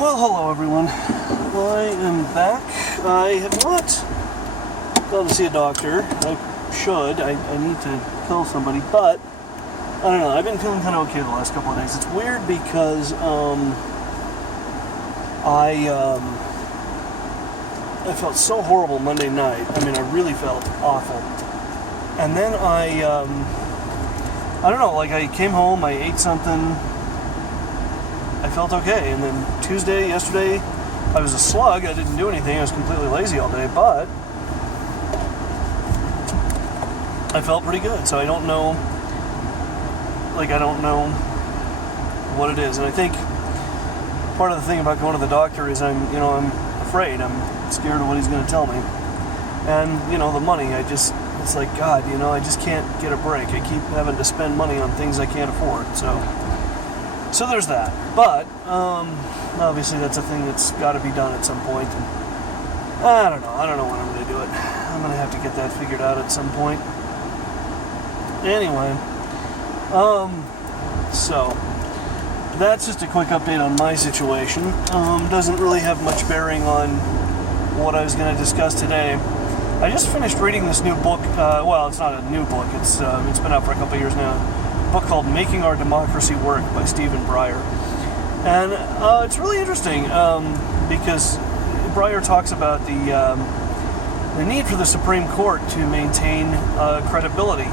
Well, hello everyone. I am back. I have not gone to see a doctor. I should. I need to tell somebody, but I don't know. I've been feeling kind of okay the last couple of days. It's weird because I felt so horrible Monday night. I mean, I really felt awful. And then I don't know, like I came home, I ate something, I felt okay, and then yesterday, I was a slug, I didn't do anything, I was completely lazy all day, but I felt pretty good, so I don't know what it is, and I think part of the thing about going to the doctor is I'm afraid, I'm scared of what he's going to tell me, and, the money, it's like, God, I just can't get a break, I keep having to spend money on things I can't afford, so there's that. But obviously that's a thing that's got to be done at some point. And I don't know when I'm going to do it. I'm going to have to get that figured out at some point. Anyway, so that's just a quick update on my situation. Doesn't really have much bearing on what I was going to discuss today. I just finished reading this new book. Well, it's not a new book. It's been out for a couple of years now. Book called Making Our Democracy Work by Stephen Breyer. And it's really interesting because Breyer talks about the need for the Supreme Court to maintain credibility,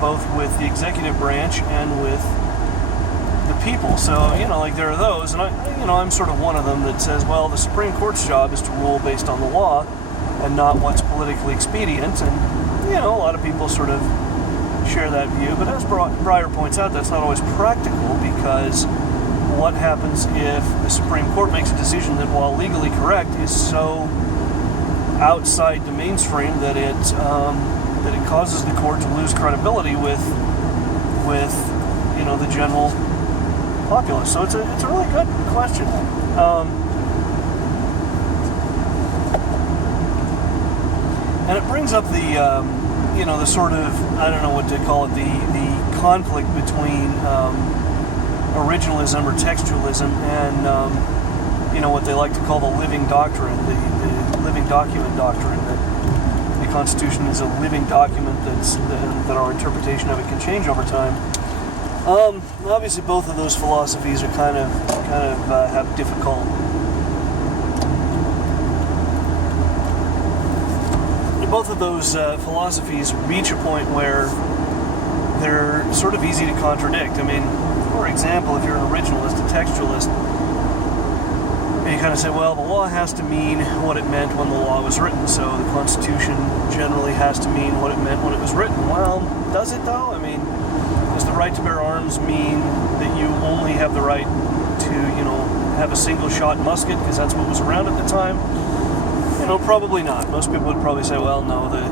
both with the executive branch and with the people. So, there are those, and I'm sort of one of them that says, well, the Supreme Court's job is to rule based on the law and not what's politically expedient. And, a lot of people sort of share that view, but as Breyer points out, that's not always practical, because what happens if the Supreme Court makes a decision that, while legally correct, is so outside the mainstream that it causes the court to lose credibility with the general populace? So it's a really good question. And it brings up the sort of, I don't know what to call it, the conflict between originalism or textualism and, what they like to call the living doctrine, the living document doctrine, that the Constitution is a living document that our interpretation of it can change over time. Obviously both of those philosophies are kind of have difficult. Both of those philosophies reach a point where they're sort of easy to contradict. I mean, for example, if you're an originalist, a textualist, you kind of say, well, the law has to mean what it meant when the law was written, so the Constitution generally has to mean what it meant when it was written. Well, does it though? I mean, does the right to bear arms mean that you only have the right to, have a single-shot musket because that's what was around at the time? Probably not. Most people would probably say, well, no, the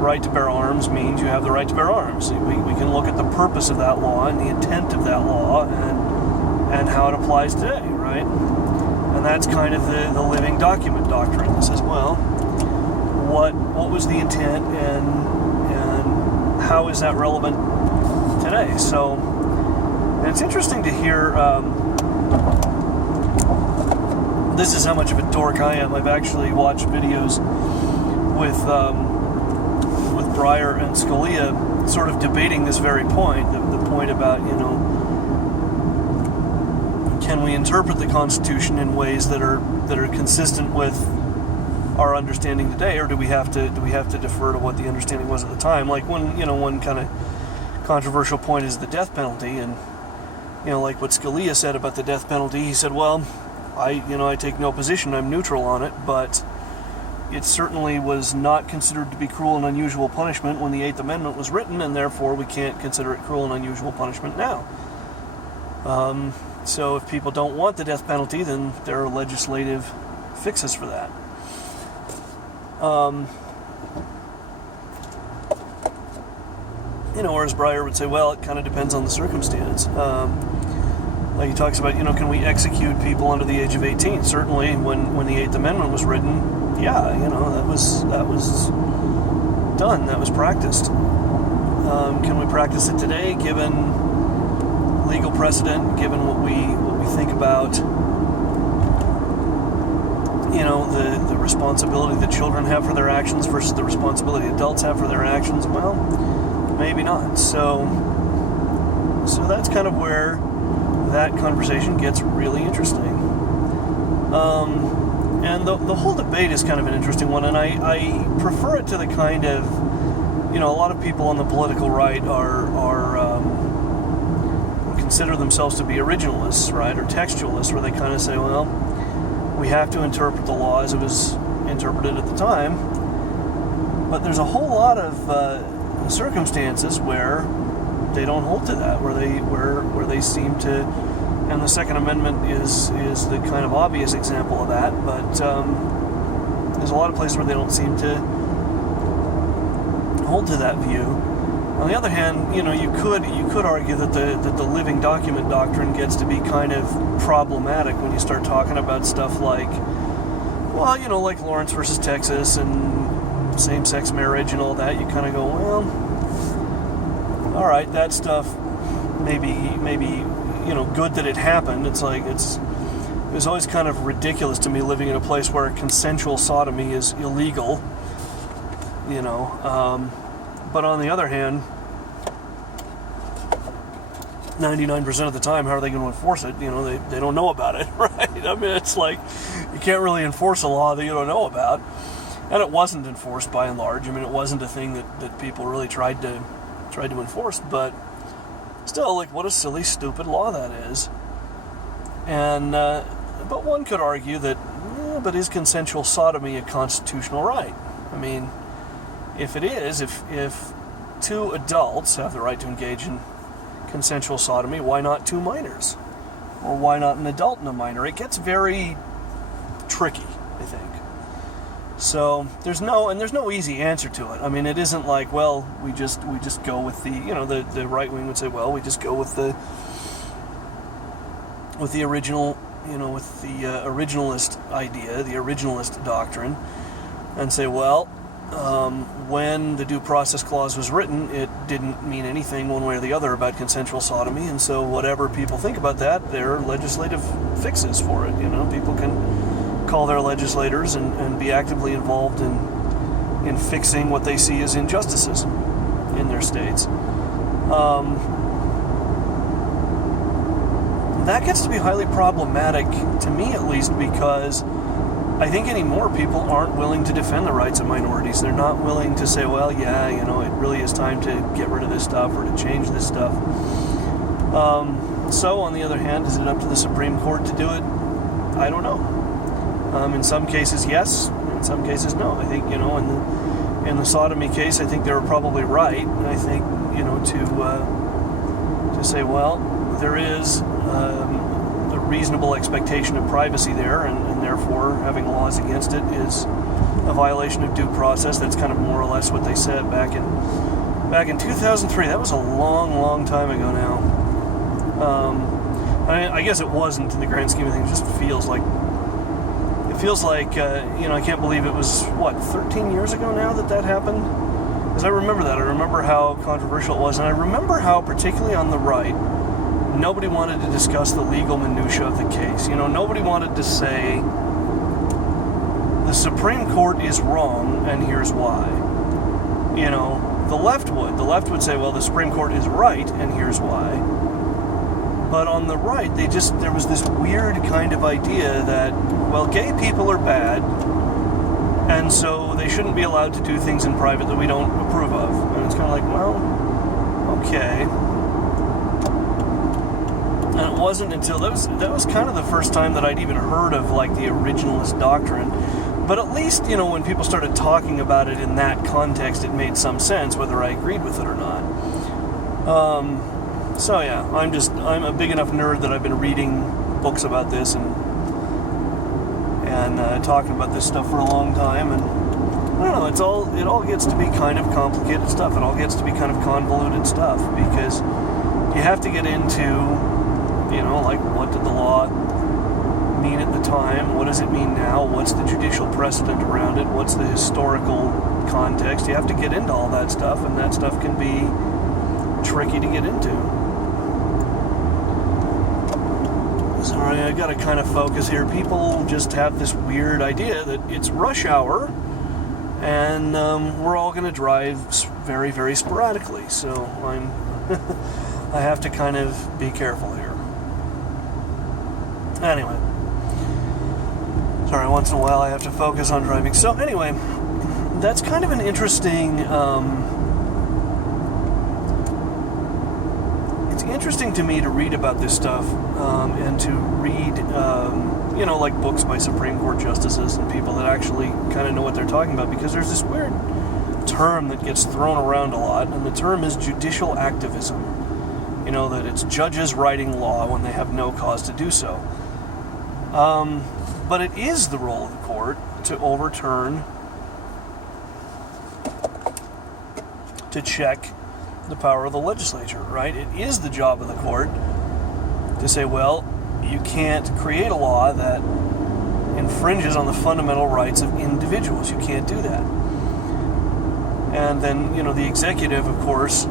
right to bear arms means you have the right to bear arms. We can look at the purpose of that law and the intent of that law and how it applies today, right? And that's kind of the living document doctrine. It says, well, what was the intent and how is that relevant today? So, and it's interesting to hear. This is how much of a dork I am. I've actually watched videos with Breyer and Scalia sort of debating this very point, the point about, can we interpret the Constitution in ways that are consistent with our understanding today, or do we have to defer to what the understanding was at the time? Like one kind of controversial point is the death penalty, and like what Scalia said about the death penalty, he said, well, I take no position, I'm neutral on it, but it certainly was not considered to be cruel and unusual punishment when the Eighth Amendment was written, and therefore we can't consider it cruel and unusual punishment now. So if people don't want the death penalty, then there are legislative fixes for that. Whereas Breyer would say, well, it kind of depends on the circumstance. Like he talks about, can we execute people under the age of 18? Certainly, when the Eighth Amendment was written, yeah, that was done, that was practiced. Can we practice it today, given legal precedent, given what we think about the responsibility that children have for their actions versus the responsibility adults have for their actions. Well, maybe not. So that's kind of where that conversation gets really interesting. And the whole debate is kind of an interesting one, and I prefer it to the kind of, a lot of people on the political right are consider themselves to be originalists, right, or textualists, where they kind of say, well, we have to interpret the law as it was interpreted at the time, but there's a whole lot of circumstances where they don't hold to that, where they seem to, and the Second Amendment is the kind of obvious example of that, but there's a lot of places where they don't seem to hold to that view. On the other hand, you could argue that the living document doctrine gets to be kind of problematic when you start talking about stuff like, well, like Lawrence versus Texas and same-sex marriage and all that. You kind of go, well, all right, that stuff maybe good that it happened. It was always kind of ridiculous to me living in a place where consensual sodomy is illegal. But on the other hand, 99% of the time, how are they going to enforce it? They don't know about it, right? I mean, it's like you can't really enforce a law that you don't know about. And it wasn't enforced by and large. I mean, it wasn't a thing that people really tried to enforce, but still, like, what a silly, stupid law that is. And but one could argue that, but is consensual sodomy a constitutional right? I mean, if it is, if two adults have the right to engage in consensual sodomy, why not two minors? Or why not an adult and a minor? It gets very tricky, I think. So there's no easy answer to it. I mean, it isn't like, well, we just go with the right wing would say, well, we just go with the original, with the originalist idea, the originalist doctrine, and say, well, when the Due Process Clause was written, it didn't mean anything one way or the other about consensual sodomy, and so whatever people think about that, there are legislative fixes for it. People can call their legislators and be actively involved in fixing what they see as injustices in their states. That gets to be highly problematic, to me at least, because I think anymore people aren't willing to defend the rights of minorities. They're not willing to say, well, yeah, it really is time to get rid of this stuff or to change this stuff. So, on the other hand, is it up to the Supreme Court to do it? I don't know. In some cases, yes. In some cases, no. I think, in the sodomy case, I think they were probably right. And I think, to say, well, there is a reasonable expectation of privacy there, and therefore having laws against it is a violation of due process. That's kind of more or less what they said back in 2003. That was a long, long time ago now. I guess it wasn't in the grand scheme of things. It just feels like I can't believe it was 13 years ago now that happened. Because I remember that. I remember how controversial it was, and I remember how, particularly on the right, nobody wanted to discuss the legal minutia of the case. Nobody wanted to say the Supreme Court is wrong and here's why. The left would. The left would say, well, the Supreme Court is right and here's why. But on the right, there was this weird kind of idea that, well, gay people are bad, and so they shouldn't be allowed to do things in private that we don't approve of. And it's kind of like, well, okay. And it wasn't until that was kind of the first time that I'd even heard of like the originalist doctrine. But at least, when people started talking about it in that context, it made some sense, whether I agreed with it or not. So yeah, I'm a big enough nerd that I've been reading books about this and talking about this stuff for a long time, and I don't know, it all gets to be kind of complicated stuff. It all gets to be kind of convoluted stuff, because you have to get into, like, what did the law mean at the time? What does it mean now? What's the judicial precedent around it? What's the historical context? You have to get into all that stuff, and that stuff can be tricky to get into. Sorry, I gotta kind of focus here. People just have this weird idea that it's rush hour and we're all gonna drive very, very sporadically. So I have to kind of be careful here. Anyway. Sorry, once in a while I have to focus on driving. So anyway, that's kind of an interesting... it's interesting to me to read about this stuff and to read, like books by Supreme Court justices and people that actually kind of know what they're talking about, because there's this weird term that gets thrown around a lot, and the term is judicial activism. You know, that it's judges writing law when they have no cause to do so. But it is the role of the court to overturn, to check the power of the legislature, right? It is the job of the court to say, well, you can't create a law that infringes on the fundamental rights of individuals. You can't do that. And then, the executive, of course,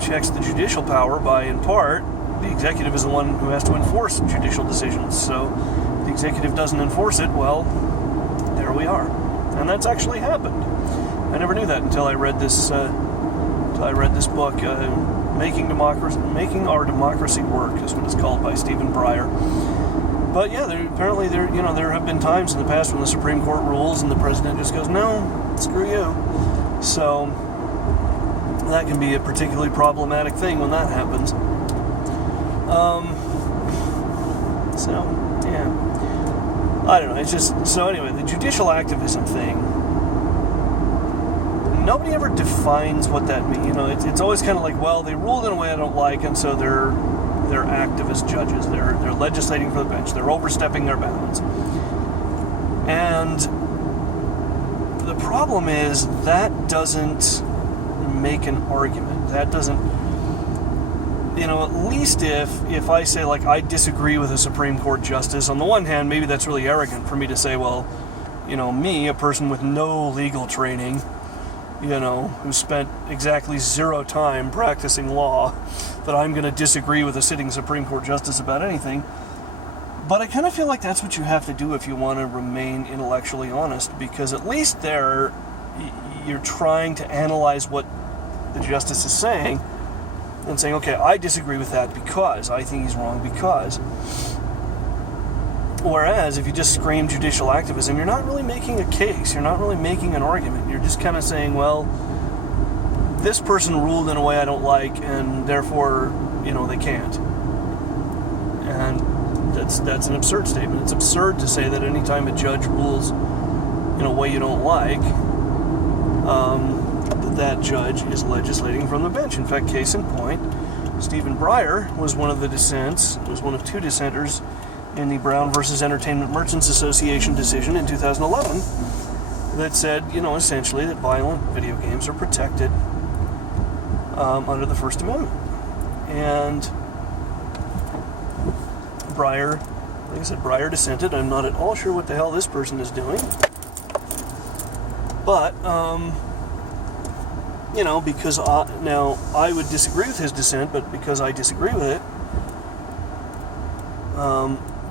checks the judicial power by, in part, the executive is the one who has to enforce judicial decisions. So if the executive doesn't enforce it, well, there we are. And that's actually happened. I never knew that until I read this book, Making Our Democracy Work is what it's called, by Stephen Breyer. But yeah, there have been times in the past when the Supreme Court rules and the president just goes, no, screw you. So that can be a particularly problematic thing when that happens. I don't know. It's just, so anyway, the judicial activism thing, nobody ever defines what that means. It's always kind of like, well, they ruled in a way I don't like, and so they're activist judges. They're legislating for the bench. They're overstepping their bounds. And the problem is that doesn't make an argument. That doesn't, at least if I say, like, I disagree with a Supreme Court justice, on the one hand, maybe that's really arrogant for me to say, well, me, a person with no legal training, who spent exactly 0 time practicing law, that I'm going to disagree with a sitting Supreme Court justice about anything. But I kind of feel like that's what you have to do if you want to remain intellectually honest, because at least there, you're trying to analyze what the justice is saying, and saying, okay, I disagree with that because I think he's wrong because. Whereas if you just scream judicial activism, you're not really making a case. You're not really making an argument. You're just kind of saying, well, this person ruled in a way I don't like, and therefore, they can't. And that's an absurd statement. It's absurd to say that anytime a judge rules in a way you don't like, that judge is legislating from the bench. In fact, case in point, Stephen Breyer was one of the dissents, was one of 2 dissenters in the Brown versus Entertainment Merchants Association decision in 2011 that said, essentially that violent video games are protected under the First Amendment. And Breyer, like I said, Breyer dissented. I'm not at all sure what the hell this person is doing. But, because now I would disagree with his dissent, but because I disagree with it,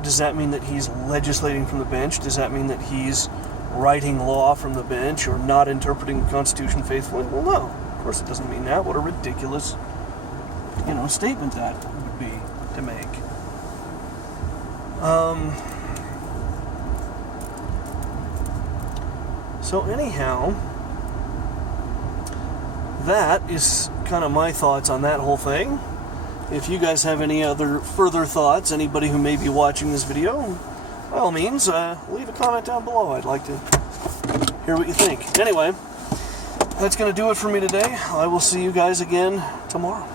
does that mean that he's legislating from the bench? Does that mean that he's writing law from the bench or not interpreting the Constitution faithfully? Well, no. Of course it doesn't mean that. What a ridiculous, statement that would be to make. So anyhow, that is kind of my thoughts on that whole thing. If you guys have any other further thoughts, anybody who may be watching this video, by all means, leave a comment down below. I'd like to hear what you think. Anyway, that's going to do it for me today. I will see you guys again tomorrow.